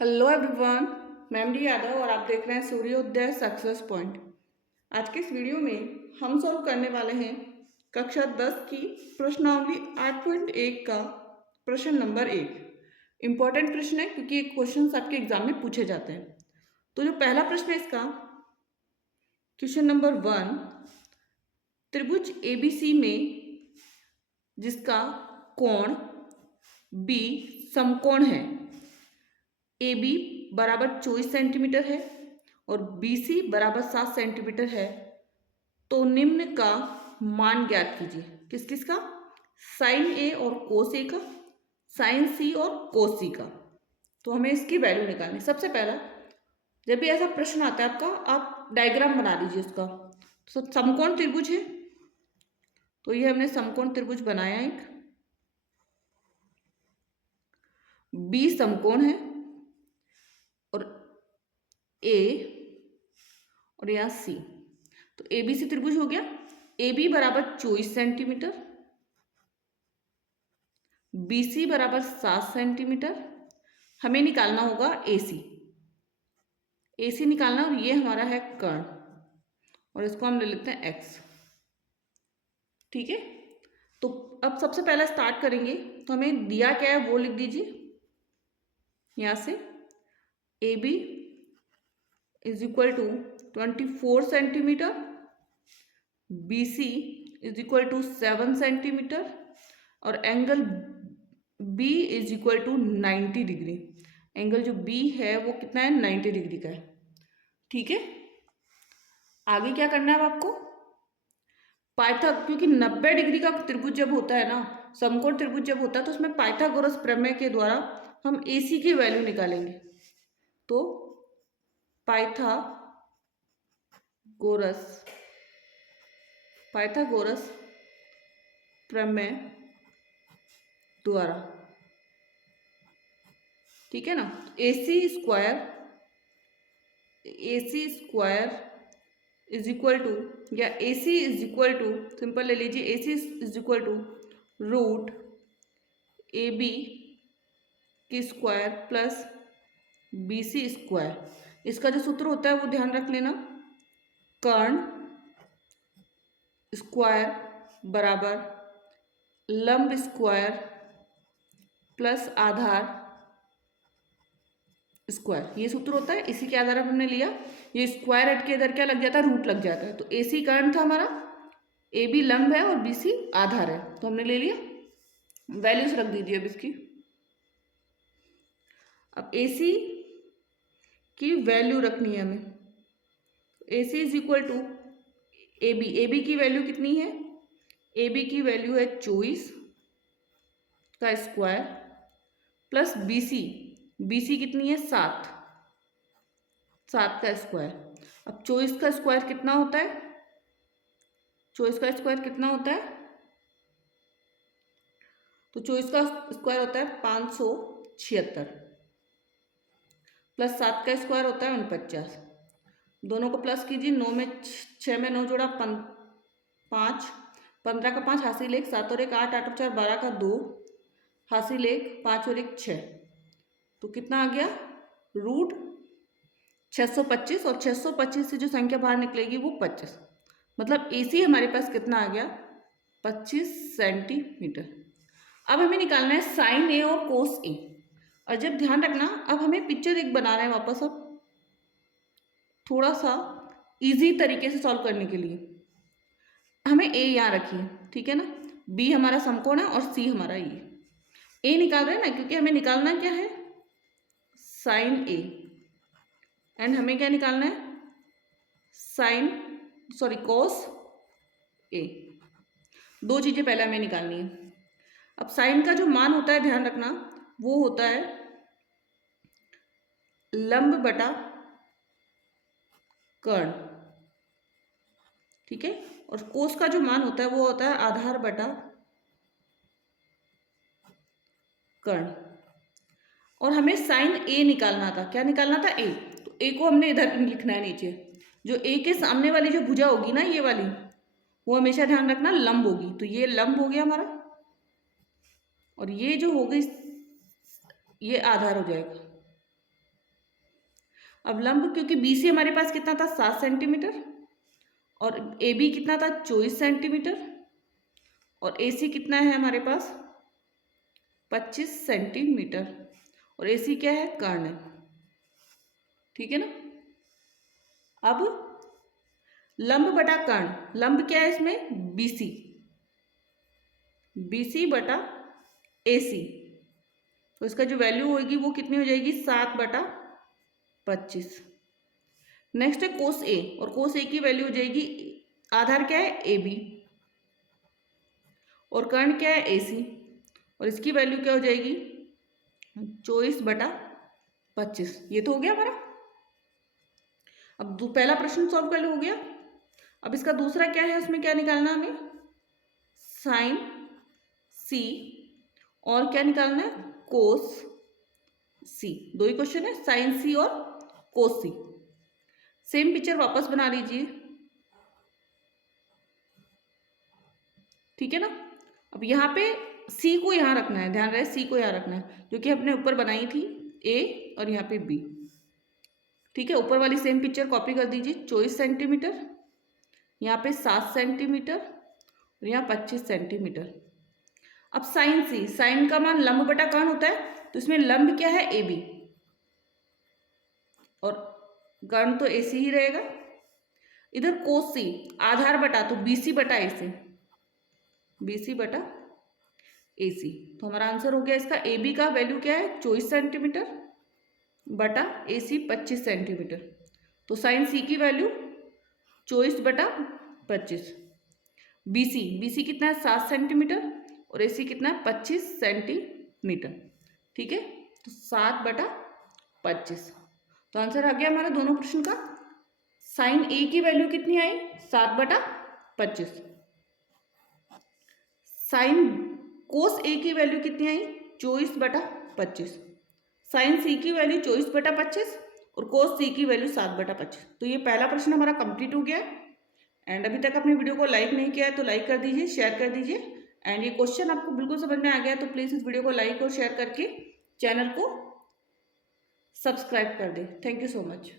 Hello everyone, मैं MD Yadav और आप देख रहे हैं सूर्योदय सक्सेस पॉइंट। आज के इस वीडियो में हम सॉल्व करने वाले हैं कक्षा 10 की प्रश्नावली 8.1 का प्रश्न नंबर 1। इम्पॉर्टेंट प्रश्न है क्योंकि ये क्वेश्चन आपके एग्जाम में पूछे जाते हैं। तो जो पहला प्रश्न है इसका, क्वेश्चन नंबर 1, त्रिभुज एबीसी में जिसका कोण बी समकोण है, ए बी बराबर 24 सेंटीमीटर है और बी सी बराबर 7 सेंटीमीटर है, तो निम्न का मान ज्ञात कीजिए। किस किस का? साइन ए और कोस ए का, साइन सी और कोस सी का। तो हमें इसकी वैल्यू निकालनी। सबसे पहला, जब भी ऐसा प्रश्न आता है आपका, आप डायग्राम बना लीजिए उसका। तो समकोण त्रिभुज है, तो ये हमने समकोण त्रिभुज बनाया। एक बी समकोण है और ए और यहाँ सी, तो ए बी सी त्रिभुज हो गया। ए बी बराबर 24 सेंटीमीटर, बी सी बराबर 7 सेंटीमीटर। हमें निकालना होगा ए सी। ए सी निकालना, और ये हमारा है कर्ण, और इसको हम ले लेते हैं एक्स। ठीक है, तो अब सबसे पहले स्टार्ट करेंगे। तो हमें दिया क्या है वो लिख दीजिए यहाँ से। A b is equal to 24 centimetre, b c is equal to 7 centimetre और angle b is equal to 90 degree. Angle जो बी है वो कितना है? 90 डिग्री का है। ठीक है, आगे क्या करना है अब आपको? पाइथागोरस, क्योंकि 90 डिग्री का त्रिभुज जब होता है ना, समकोण त्रिभुज जब होता है, तो उसमें पाइथागोरस प्रमेय के द्वारा हम ए सी की वैल्यू निकालेंगे। तो पाइथागोरस प्रमेय द्वारा, ठीक है ना, a c square is equal to, या a c is equal to, simple ले लीजिए, a c is equal to root a b की square plus b c square. इसका जो सूत्र होता है वो ध्यान रख लेना, कर्ण स्क्वायर बराबर लंब स्क्वायर प्लस आधार स्क्वायर। ये सूत्र होता है, इसी के आधार पर हमने लिया। ये स्क्वायर हट के इधर क्या लग जाता है? रूट लग जाता है। तो ए सी कर्ण था हमारा, ए बी लंब है और बी सी आधार है, तो हमने ले लिया। वैल्यूज रख दीजिए अब इसकी। अब ए सी की वैल्यू रखनी है हमें। A c is equal to a b. A b की वैल्यू कितनी है? ए बी की वैल्यू है 24 का square plus b c. B c कितनी है? 7 का स्क्वायर। अब 24 का स्क्वायर कितना होता है? 24 का स्क्वायर कितना होता है? तो 24 का स्क्वायर होता है 576 प्लस 7 का स्क्वायर होता है 49। दोनों को प्लस कीजिए। 9 में 6 में 9 जोड़ा 5, 15 का 5 हासिल 1, 7 और 1 8, 8 और 4 12 का 2 हासिल 1, 5 और 1 6। तो कितना आ गया? रूट 625, और 625 से जो संख्या बाहर निकलेगी वो 25। मतलब ए सी हमारे पास कितना आ गया? 25 सेंटीमीटर। अब हमें निकालना है साइन ए और कोस ए। और जब ध्यान रखना, अब हमें पिक्चर एक बना रहे हैं वापस, अब थोड़ा सा इजी तरीके से सॉल्व करने के लिए हमें ए यहाँ रखिए, ठीक है ना। बी हमारा समकोण है और सी हमारा ए निकाल रहे हैं ना, क्योंकि हमें निकालना क्या है? Sign A. एंड हमें क्या निकालना है? कोस ए। दो चीजें पहले हमें निकालनी है। अब साइन का जो मान होता है, ध्यान रखना, वो होता है लंब बटा कर्ण, ठीक है। और कोस का जो मान होता है वो होता है आधार बटा कर्ण। और हमें साइन ए निकालना था। क्या निकालना था? ए। तो ए को हमने इधर लिखना है नीचे। जो ए के सामने वाली जो भुजा होगी ना, ये वाली, वो हमेशा ध्यान रखना लंब होगी। तो ये लंब हो गया हमारा, और ये जो होगी ये आधार हो जाएगा। अब लंब, क्योंकि बी सी हमारे पास कितना था 7 सेंटीमीटर, और ए बी कितना था 24 सेंटीमीटर, और ए सी कितना है हमारे पास 25 सेंटीमीटर, और ए सी क्या है कर्ण है, ठीक है ना। अब लंब बटा कर्ण, लंब क्या है इसमें BC, BC बटा AC, तो इसका जो वैल्यू होगी वो कितनी हो जाएगी 7/25। नेक्स्ट है कोस ए, और कोस ए की वैल्यू हो जाएगी, आधार क्या है AB और कर्ण क्या है AC, और इसकी वैल्यू क्या हो जाएगी 24/25। ये तो हो गया हमारा। अब पहला प्रश्न सॉल्व कर लो, हो गया। अब इसका दूसरा क्या है, उसमें क्या निकालना हमें साइन C और क्या निकालना है कोस C। दो ही क्वेश्चन है, साइन C और कोस C। सेम पिक्चर वापस बना लीजिए, ठीक है ना। अब यहाँ पे C को यहाँ रखना है, ध्यान रहे C को यहाँ रखना है, जो कि हमने ऊपर बनाई थी A और यहाँ पे B, ठीक है। ऊपर वाली सेम पिक्चर कॉपी कर दीजिए, 24 सेंटीमीटर, यहाँ पे 7 सेंटीमीटर और यहाँ 25 सेंटीमीटर। अब साइन C, साइन का मान लंब बटा कर्ण होता है, तो इसमें लंब क्या है AB और कर्ण तो AC ही रहेगा। इधर कोस C, आधार बटा तो BC बटा AC, BC बटा AC। तो हमारा आंसर हो गया इसका, AB का वैल्यू क्या है 24 सेंटीमीटर बटा AC 25 सेंटीमीटर, तो साइन C की वैल्यू 24/25। BC कितना है 7 सेंटीमीटर और AC कितना है 25 सेंटीमीटर, ठीक है। तो 7/25, तो आंसर आ गया हमारा दोनों प्रश्न का। साइन A की वैल्यू कितनी आई 7/25, साइन कोस A की वैल्यू कितनी आई 24/25, साइन C की वैल्यू 24/25 और कोस C की वैल्यू 7/25। तो ये पहला प्रश्न हमारा कंप्लीट हो गया। एंड अभी तक आपने वीडियो को लाइक नहीं किया है तो लाइक कर दीजिए, शेयर कर दीजिए। एंड ये क्वेश्चन आपको बिल्कुल समझ में आ गया तो प्लीज़ इस वीडियो को लाइक और शेयर करके चैनल को सब्सक्राइब कर दें। Thank you so much.